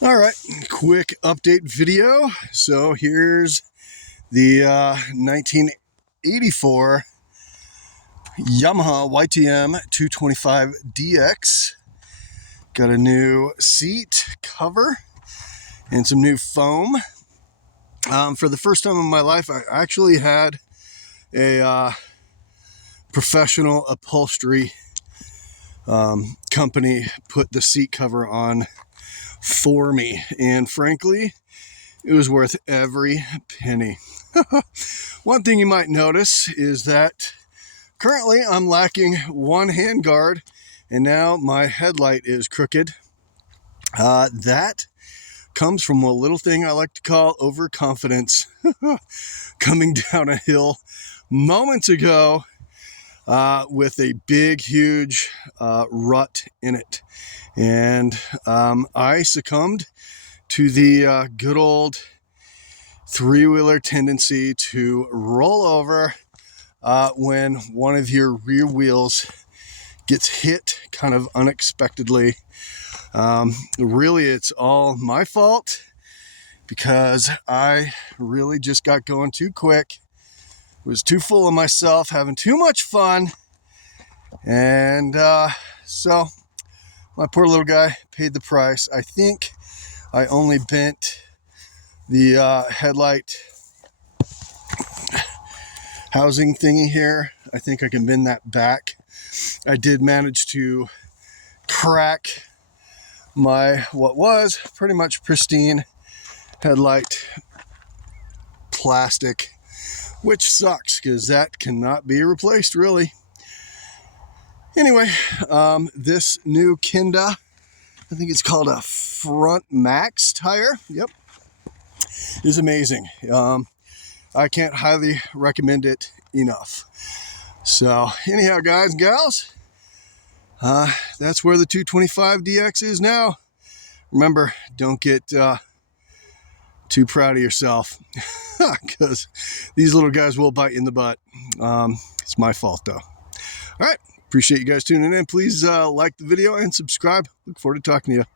All right, quick update video. So here's the 1984 Yamaha YTM 225DX. Got a new seat cover and some new foam. For the first time in my life, I actually had a professional upholstery company put the seat cover on for me, and frankly, it was worth every penny. One thing you might notice is that currently I'm lacking one hand guard, and now my headlight is crooked. That comes from a little thing I like to call overconfidence. Coming down a hill moments ago with a big, huge rut in it. And I succumbed to the good old three-wheeler tendency to roll over when one of your rear wheels gets hit kind of unexpectedly. Really, it's all my fault because I really just got going too quick, was too full of myself, having too much fun, and so my poor little guy paid the price. I think I only bent the headlight housing thingy here. I think I can bend that back. I did manage to crack my what was pretty much pristine headlight plastic, which sucks because that cannot be replaced really. Anyway, this new Kenda, I think it's called a Front Max tire, yep, is amazing. I can't highly recommend it enough. So anyhow, guys and gals, that's where the 225DX is now. Remember, don't get too proud of yourself because these little guys will bite you in the butt. It's my fault though. All right, appreciate you guys tuning in. Please like the video and subscribe. Look forward to talking to you.